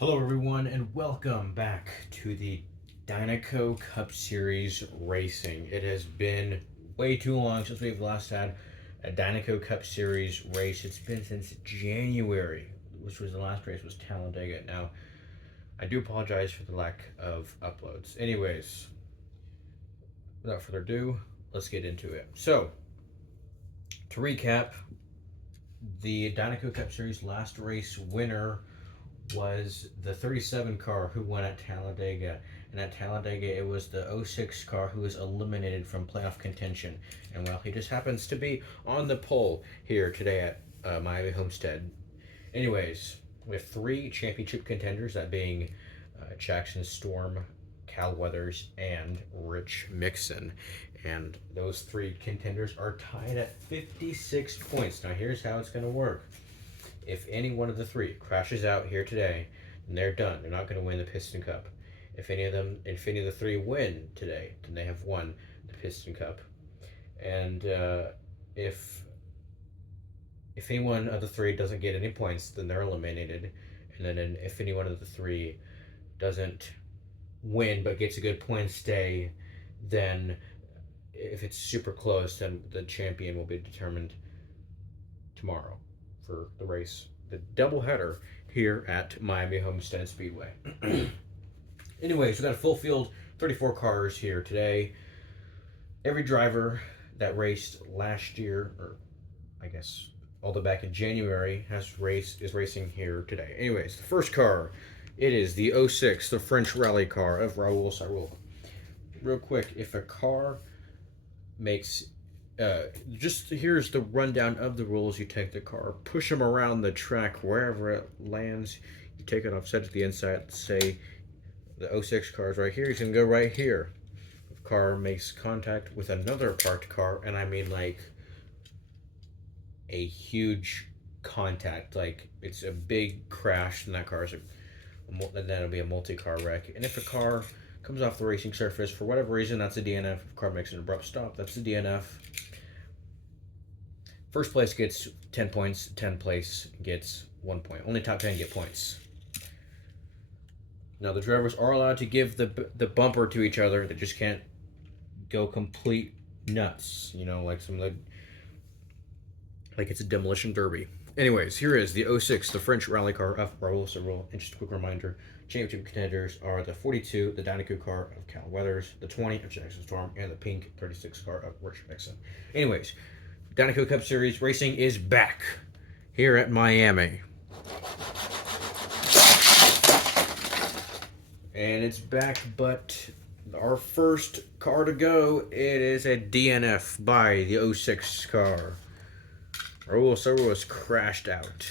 Hello, everyone, and welcome back to the Dynaco Cup Series Racing. It has been way too long since we've last had a Dynaco Cup Series race. It's been since January, which was the last race, was Talladega. Now, I do apologize for the lack of uploads. Anyways, without further ado, let's get into it. So, to recap, the Dynaco Cup Series last race winner was the 37 car who won at Talladega. And at Talladega, it was the 06 car who was eliminated from playoff contention. And well, he just happens to be on the pole here today at Miami Homestead. Anyways, we have three championship contenders, that being Jackson Storm, Cal Weathers, and Rich Mixon. And those three contenders are tied at 56 points. Now, here's how it's going to work. If any one of the three crashes out here today, then they're done. They're not going to win the Piston Cup. If any of the three win today, then they have won the Piston Cup. And if any one of the three doesn't get any points, then they're eliminated. And then if any one of the three doesn't win but gets a good point stay, then if it's super close, then the champion will be determined tomorrow for the race, the doubleheader here at Miami Homestead Speedway. Anyways, we got a full field, 34 cars here today. Every driver that raced last year, or I guess all the back in January, is racing here today. Anyways, the first car, it is the 06, the French rally car of Raul Sarul. Real quick, if a car makes just here's the rundown of the rules. You take the car, push them around the track wherever it lands. You take it off, set it to the inside. Say the 06 car is right here. He's gonna go right here. If the car makes contact with another parked car, and I mean like a huge contact, like it's a big crash, and that car is then that'll be a multi-car wreck. And if the car comes off the racing surface for whatever reason, that's a DNF. If the car makes an abrupt stop, that's a DNF. First place gets 10 points, 10th place gets 1 point. Only top 10 get points. Now, the drivers are allowed to give the bumper to each other. They just can't go complete nuts, like like it's a demolition derby. Anyways, here is the 06, the French rally car of Raul Sarul. And just a quick reminder, championship contenders are the 42, the Dynaco car of Cal Weathers, the 20 of Jackson Storm, and the pink 36 car of Rich Mixon. Anyways, Dynaco Cup Series racing is back here at Miami. And it's back, but our first car to go, it is a DNF by the 06 car. Raul Sarul was crashed out.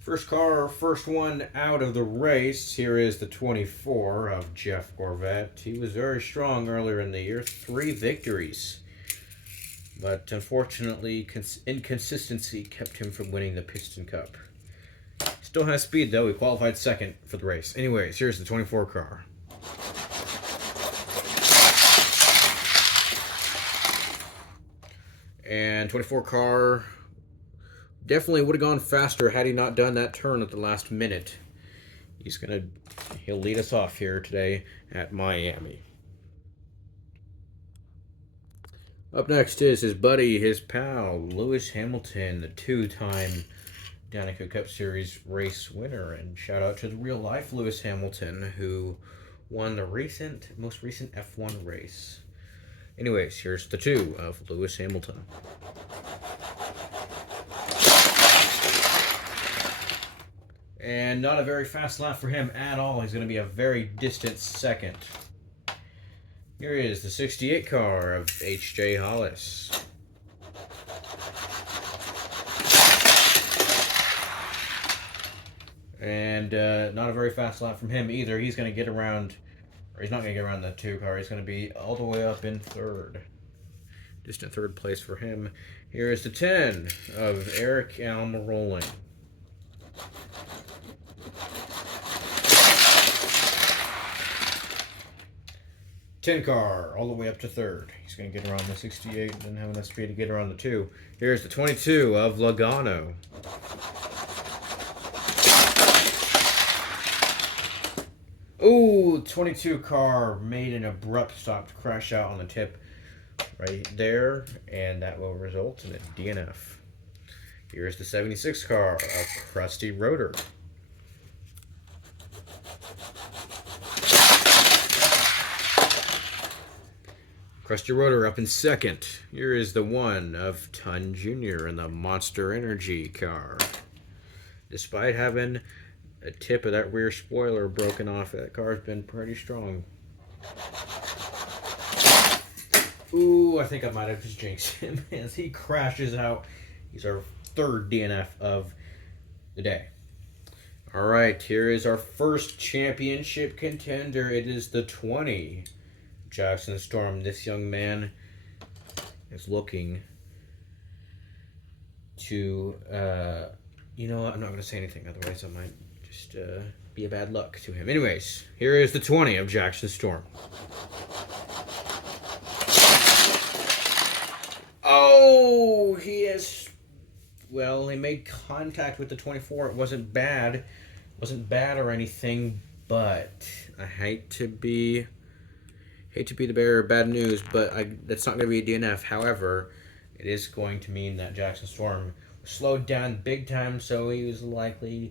First car, first one out of the race. Here is the 24 of Jeff Gorvet. He was very strong earlier in the year, 3 victories. But unfortunately, inconsistency kept him from winning the Piston Cup. Still has speed though, he qualified second for the race. Anyways, here's the 24 car. And 24 car definitely would have gone faster had he not done that turn at the last minute. He'll lead us off here today at Miami. Up next is his buddy, his pal, Lewis Hamilton, the 2-time Dynaco Cup Series race winner. And shout out to the real life Lewis Hamilton, who won the most recent F1 race. Anyways, here's the 2 of Lewis Hamilton. And not a very fast lap for him at all. He's going to be a very distant second. Here is the 68 car of H.J. Hollis. And not a very fast lap from him either. He's going to get around, or he's not going to get around the 2 car. He's going to be all the way up in third. Distant third place for him. Here is the 10 of Eric Almirola. 10 car all the way up to third. He's going to get around the 68 and then have enough speed to get around the 2. Here's the 22 of Logano. Ooh, 22 car made an abrupt stop to crash out on the tip right there, and that will result in a DNF. Here's the 76 car, a crusty rotor. Crusty rotor up in second. Here is the one of Ton Jr. in the Monster Energy car. Despite having a tip of that rear spoiler broken off, that car's been pretty strong. Ooh, I think I might have just jinxed him as he crashes out. He's our third DNF of the day. All right, here is our first championship contender. It is the 20 Jackson Storm. This young man is looking to, you know what? I'm not going to say anything, otherwise I might just be a bad luck to him. Anyways, here is the 20 of Jackson Storm. Oh, he has, well, he made contact with the 24. It wasn't bad. Wasn't bad or anything, but I hate to be the bearer of bad news, but that's not going to be a DNF. However, it is going to mean that Jackson Storm was slowed down big time, so he's not going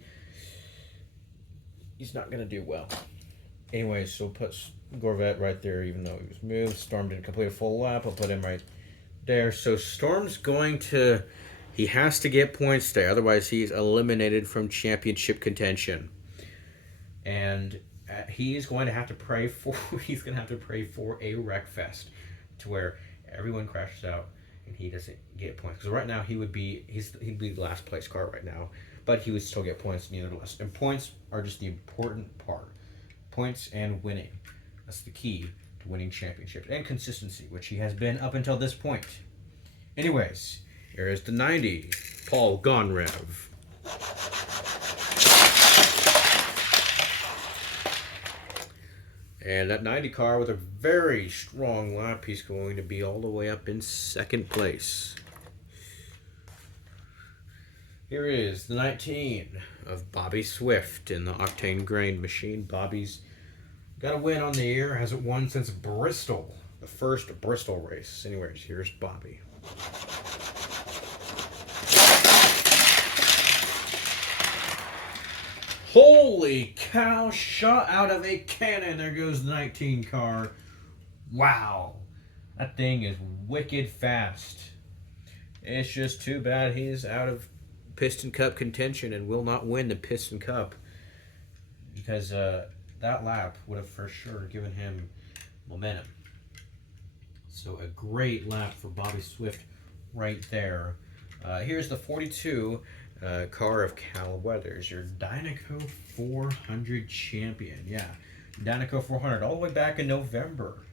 to do well. Anyways, so put Gorvette right there, even though he was moved. Storm didn't complete a full lap. I'll put him right there. So Storm's he has to get points there, otherwise he's eliminated from championship contention. And he's going to have to pray for a wreck fest to where everyone crashes out and he doesn't get points. Because right now he'd be the last place car right now, but he would still get points nevertheless. And points are just the important part. Points and winning. That's the key to winning championships. And consistency, which he has been up until this point. Anyways, here is the 90, Paul Gonrev. And that 90 car with a very strong lap, he's going to be all the way up in second place. Here is the 19 of Bobby Swift in the Octane Grain Machine. Bobby's got a win on the year, hasn't won since Bristol, the first Bristol race. Anyways, here's Bobby. Holy cow, shot out of a cannon. There goes the 19 car. Wow. That thing is wicked fast. It's just too bad he's out of Piston Cup contention and will not win the Piston Cup. Because that lap would have for sure given him momentum. So a great lap for Bobby Swift right there. Here's the 42 car of Cal Weathers, your Dynaco 400 champion. Yeah, Dynaco 400 all the way back in November.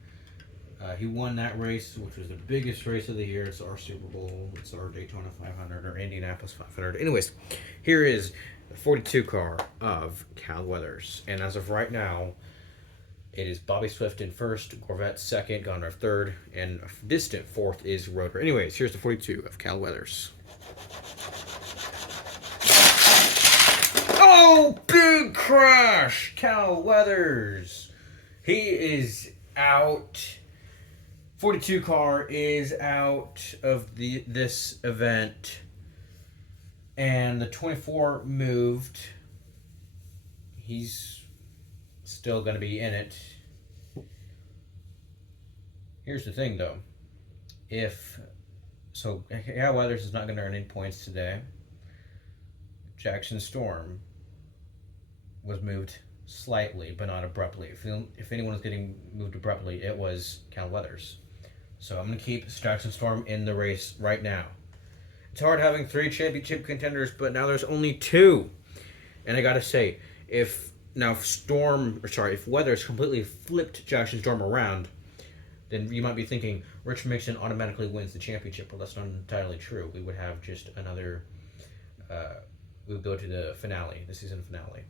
He won that race, which was the biggest race of the year. It's our Super Bowl. It's our Daytona 500 or Indianapolis 500. Anyways, here is the 42 car of Cal Weathers. And as of right now, it is Bobby Swift in first, Gorvette second, Gonrev third, and a distant fourth is Rotor. Anyways, here's the 42 of Cal Weathers. Oh, big crash! Cal Weathers. He is out. 42 car is out of this event. And the 24 moved. He's still going to be in it. Here's the thing, though. Cal Weathers is not going to earn any points today. Jackson Storm was moved slightly, but not abruptly. If anyone was getting moved abruptly, it was Cal Weathers. So I'm going to keep Jackson Storm in the race right now. It's hard having 3 championship contenders, but now there's only 2. And I got to say, if Weathers completely flipped Jackson Storm around, then you might be thinking Rich Mixon automatically wins the championship. Well, that's not entirely true. We would have just another... we would go to the season finale.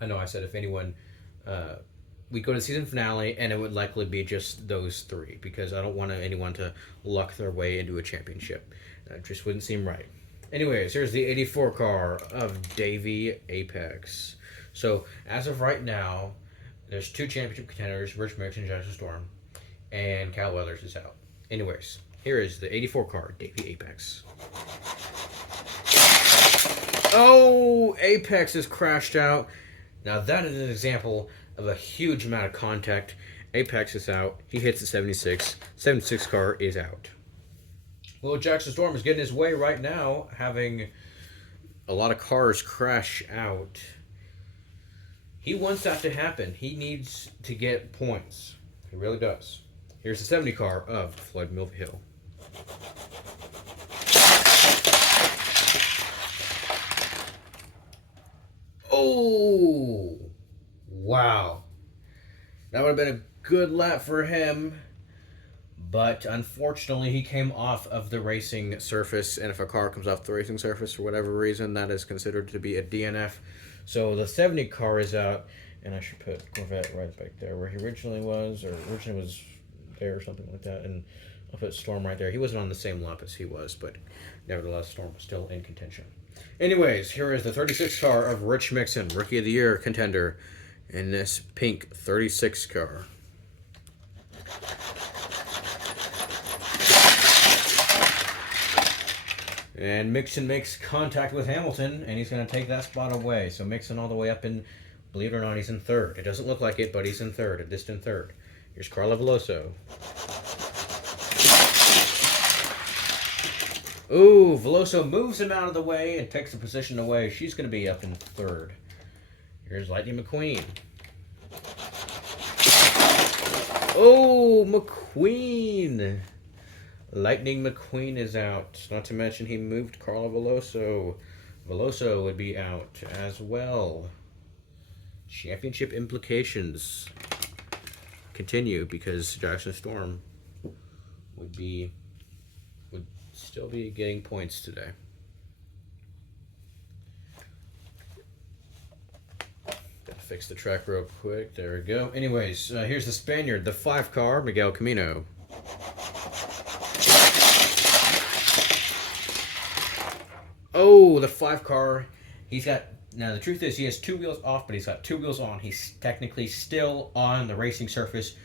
I know I said if anyone... we go to the season finale, and it would likely be just those 3, because I don't want anyone to luck their way into a championship. That just wouldn't seem right. Anyways, here's the 84 car of Davey Apex. So, as of right now, There's two championship contenders, Rich Mix and Jackson Storm, and Cal Weathers is out. Anyways, here is the 84 card, Davey Apex. Oh, Apex has crashed out. Now that is an example of a huge amount of contact. Apex is out. He hits the 76. 76 car is out. Well, Jackson Storm is getting his way right now, having a lot of cars crash out. He wants that to happen. He needs to get points. He really does. Here's the 70 car of Floyd Milvey-Hill. Oh, wow. That would have been a good lap for him. But unfortunately, he came off of the racing surface. And if a car comes off the racing surface for whatever reason, that is considered to be a DNF. So the 70 car is out. And I should put Corvette right back there where he originally was. Or originally was there or something like that. And I'll put Storm right there. He wasn't on the same lap as he was. But nevertheless, Storm was still in contention. Anyways, here is the 36 car of Rich Mixon, Rookie of the Year contender, in this pink 36 car. And Mixon makes contact with Hamilton, and he's going to take that spot away. So Mixon all the way up in, believe it or not, he's in third. It doesn't look like it, but he's in third, a distant third. Here's Carla Veloso. Ooh, Veloso moves him out of the way and takes the position away. She's going to be up in third. Here's Lightning McQueen. Oh, McQueen. Lightning McQueen is out. Not to mention he moved Carla Veloso. Veloso would be out as well. Championship implications continue because Jackson Storm would still be getting points today. Gotta fix the track real quick. There we go. Anyways, here's the Spaniard, the 5 car, Miguel Camino. Oh, the 5 car. He's got, now the truth is he has 2 wheels off, but he's got 2 wheels on. He's technically still on the racing surface.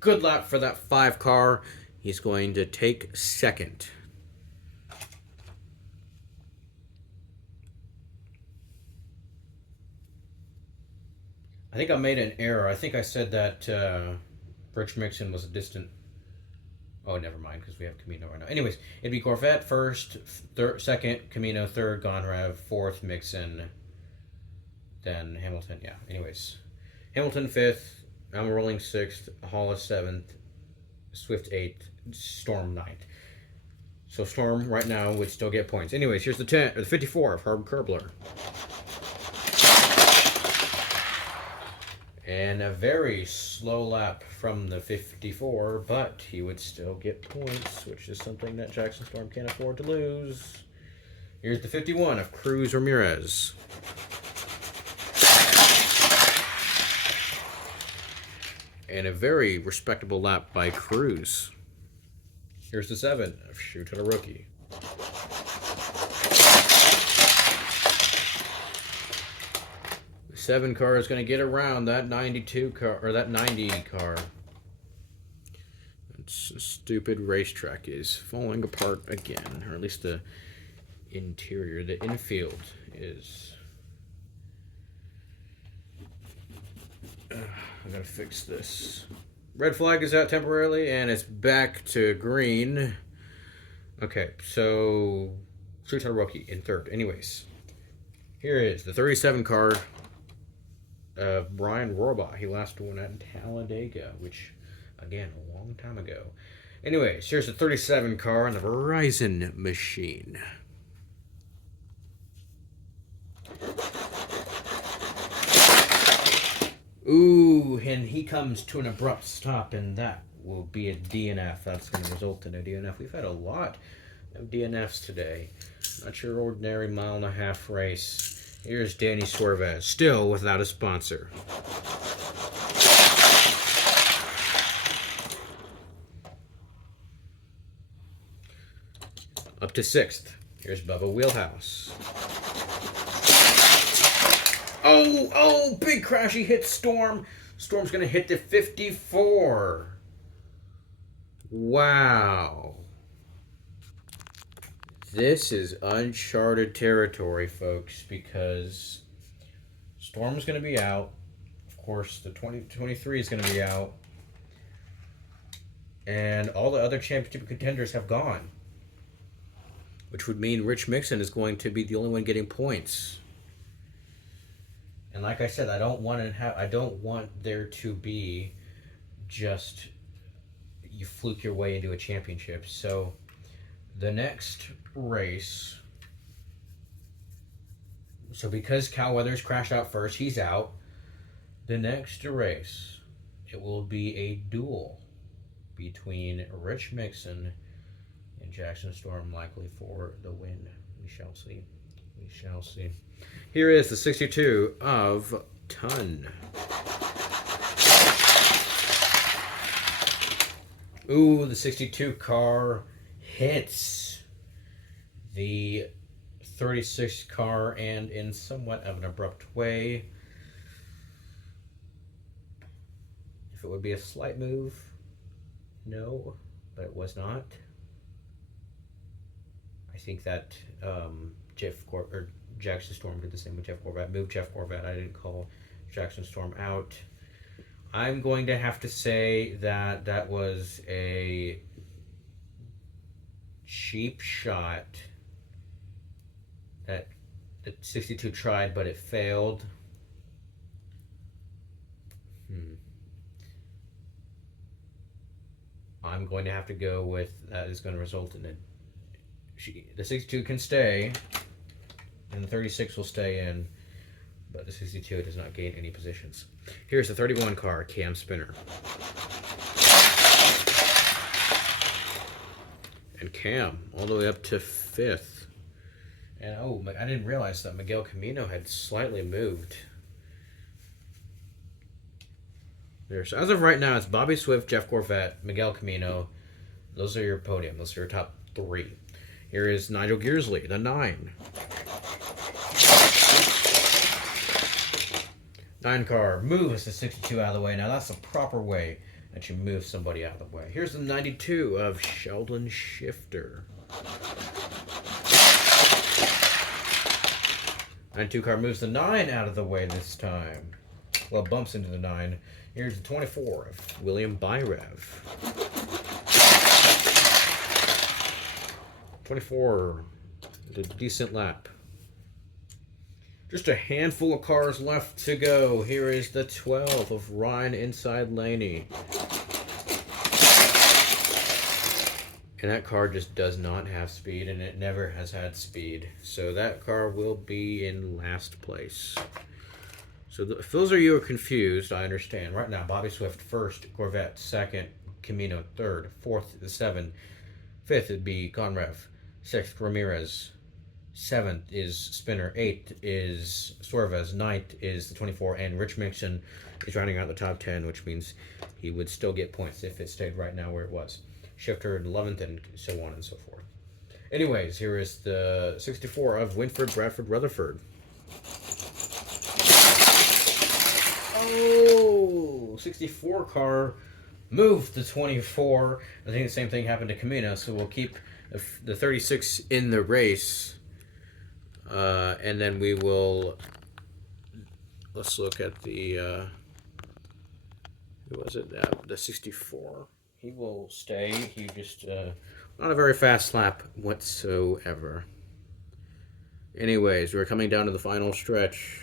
Good lap for that 5 car. He's going to take second. I think I made an error. I think I said that Rich Mixon was a distant... Oh, never mind, because we have Camino right now. Anyways, it'd be Corvette first, second, Camino third, Gonrev, fourth, Mixon, then Hamilton. Yeah, anyways. Hamilton 5th, I'm rolling 6th, Hollis 7th, Swift 8th, Storm 9th. So Storm right now would still get points. Anyways, here's the 54 of Herb Kerbler. And a very slow lap from the 54, but he would still get points, which is something that Jackson Storm can't afford to lose. Here's the 51 of Cruz Ramirez. And a very respectable lap by Cruz. Here's the 7 of Shoot at a Rookie. The 7 car is going to get around that 92 car, or that 90 car. It's a stupid racetrack is falling apart again, or at least the interior, the infield is. I gotta fix this. Red flag is out temporarily, and it's back to green. Okay, so Shoot at a Rookie in third. Anyways, here is the 37 car of Brian Rohrbaugh. He last won at Talladega, which, again, a long time ago. Anyways, here's the 37 car on the Verizon machine. Ooh, and he comes to an abrupt stop, and that will be a DNF. That's going to result in a DNF. We've had a lot of DNFs today. Not your ordinary mile-and-a-half race. Here's Danny Suarez, still without a sponsor. Up to 6th. Here's Bubba Wheelhouse. Oh, big crash. He hits Storm. Storm's going to hit the 54. Wow. This is uncharted territory, folks, because Storm's going to be out. Of course, the 2023 is going to be out. And all the other championship contenders have gone. Which would mean Rich Mixon is going to be the only one getting points. And like I said, I don't want there to be just you fluke your way into a championship. So the next race, so because Cal Weathers crashed out first, he's out. The next race, it will be a duel between Rich Mixon and Jackson Storm, likely for the win. We shall see. We shall see. Here is the 62 of Ton. Ooh, the 62 car hits the 36 car, and in somewhat of an abrupt way. If it would be a slight move, no, but it was not. I think that Jackson Storm did the same with Jeff Gorvat. Moved Jeff Gorvat. I didn't call Jackson Storm out. I'm going to have to say that that was a cheap shot that the 62 tried, but it failed. I'm going to have to go with that is going to result in it. The 62 can stay, and the 36 will stay in, but the 62 does not gain any positions. Here's the 31 car, Cam Spinner. And Cam, all the way up to 5th. And oh, I didn't realize that Miguel Camino had slightly moved. There. So as of right now, it's Bobby Swift, Jeff Gorvat, Miguel Camino. Those are your podium. Those are your top 3. Here is Nigel Gearsley, the 9. 9 car moves the 62 out of the way. Now that's the proper way that you move somebody out of the way. Here's the 92 of Sheldon Shifter. 92 car moves the 9 out of the way this time. Well, bumps into the 9. Here's the 24 of William Byrev. 24 did a decent lap. Just a handful of cars left to go. Here is the 12 of Ryan Inside Laney. And that car just does not have speed, and it never has had speed. So that car will be in last place. So if those of you are confused, I understand. Right now, Bobby Swift first, Corvette second, Camino third, fourth the 7, fifth would be Conrev, sixth Ramirez, 7th is Spinner, 8th is Suarez, 9th is the 24, and Rich Mixon is rounding out the top 10, which means he would still get points if it stayed right now where it was. Shifter 11th, and so on and so forth. Anyways, here is the 64 of Winford Bradford Rutherford. Oh, 64 car moved the 24. I think the same thing happened to Camino, so we'll keep the 36 in the race. And then we will, let's look at the, who was it? The 64. He will stay. He just, not a very fast lap whatsoever. Anyways, we're coming down to the final stretch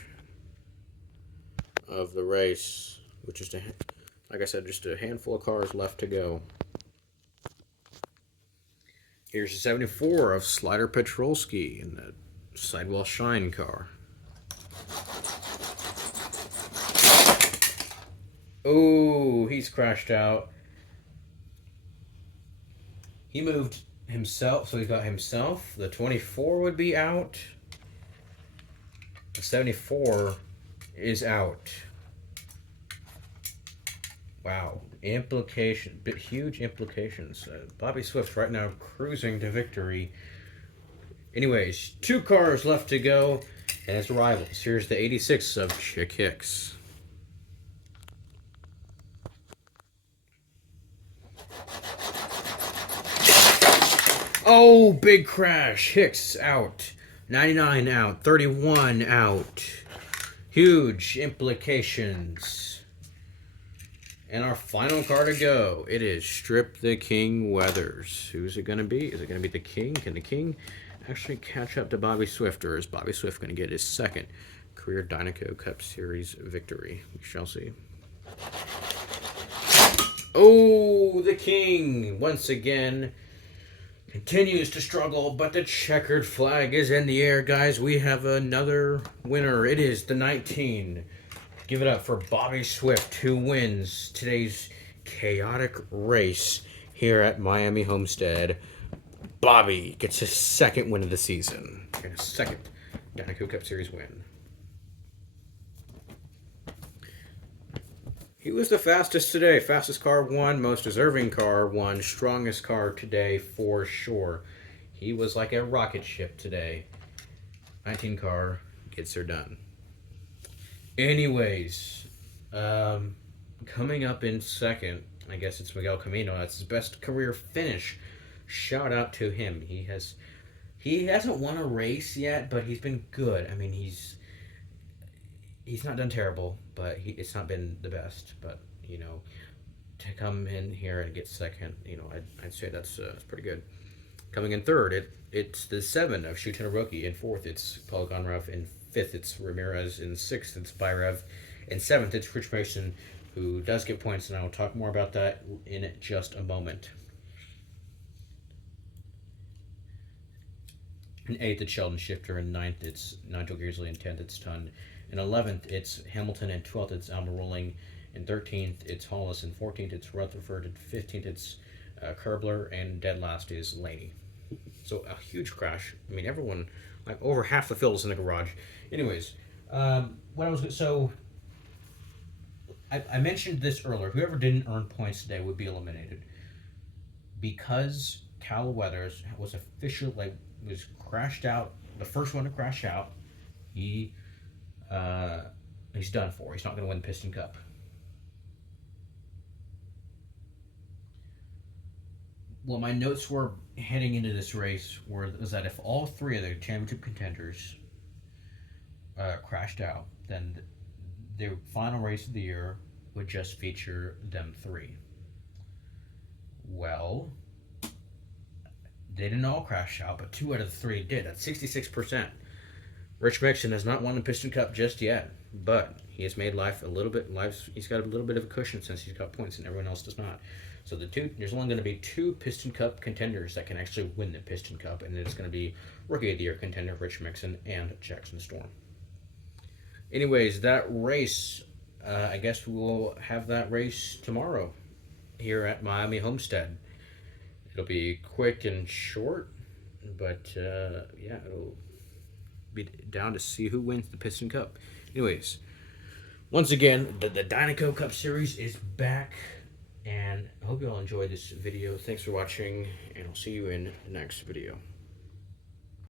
of the race, which is, like I said, just a handful of cars left to go. Here's the 74 of Slider Petrolski in the Sidewall Shine car. Oh, he's crashed out. He moved himself, so he got himself. The 24 would be out. The 74 is out. Wow. Huge implications. Bobby Swift right now cruising to victory. Anyways, 2 cars left to go, and it's rivals. Here's the 86 of Chick Hicks. Oh, big crash. Hicks out. 99 out. 31 out. Huge implications. And our final card to go. It is Strip the King Weathers. Who's it going to be? Is it going to be the King? Can the King actually catch up to Bobby Swift? Or is Bobby Swift going to get his second career Dynaco Cup Series victory? We shall see. Oh, the King, once again, continues to struggle, but the checkered flag is in the air, guys. We have another winner. It is the 19. Give it up for Bobby Swift, who wins today's chaotic race here at Miami Homestead. Bobby gets his second win of the season and his second Dynaco Cup Series win. He was the fastest today. Fastest car won, most deserving car won, strongest car today for sure. He was like a rocket ship today. 19 car gets her done. Anyways, coming up in second, I guess it's Miguel Camino. That's his best career finish. Shout out to him. He hasn't won a race yet, but he's been good. I mean, he's not done terrible, but it's not been the best. But, you know, to come in here and get second, you know, I'd say that's pretty good. Coming in third, it's the 7 of Shuten Aroki. In fourth, it's Paul Gonrav. In fifth, it's Ramirez. In sixth, it's Byrev. In seventh, it's Rich Mason, who does get points, and I will talk more about that in just a moment. In eighth, it's Sheldon Shifter. In ninth, it's Nigel Gearsley. In 10th, it's Tun. In 11th, it's Hamilton. In 12th, it's Alma Rolling. In 13th, it's Hollis. In 14th, it's Rutherford. In 15th, it's Kerbler. And dead last is Laney. So a huge crash. I mean, everyone, like over half the field is in the garage. Anyways, I mentioned this earlier. Whoever didn't earn points today would be eliminated. Because Cal Weathers was officially, was crashed out, the first one to crash out, he's done for. He's not going to win the Piston Cup. Well, my notes were heading into this race was that if all three of the championship contenders crashed out, then the final race of the year would just feature them three. Well, they didn't all crash out, but 2 out of the 3 did. That's 66%. Rich Mixon has not won the Piston Cup just yet, but he has made life a little bit. He's got a little bit of a cushion since he's got points and everyone else does not. So there's only going to be 2 Piston Cup contenders that can actually win the Piston Cup, and it's going to be Rookie of the Year contender Rich Mixon and Jackson Storm. Anyways, that race, I guess we will have that race tomorrow here at Miami Homestead. It'll be quick and short, but yeah, it'll be down to see who wins the Piston Cup. Anyways, once again, the Dynaco Cup Series is back, and I hope you all enjoyed this video. Thanks for watching, and I'll see you in the next video.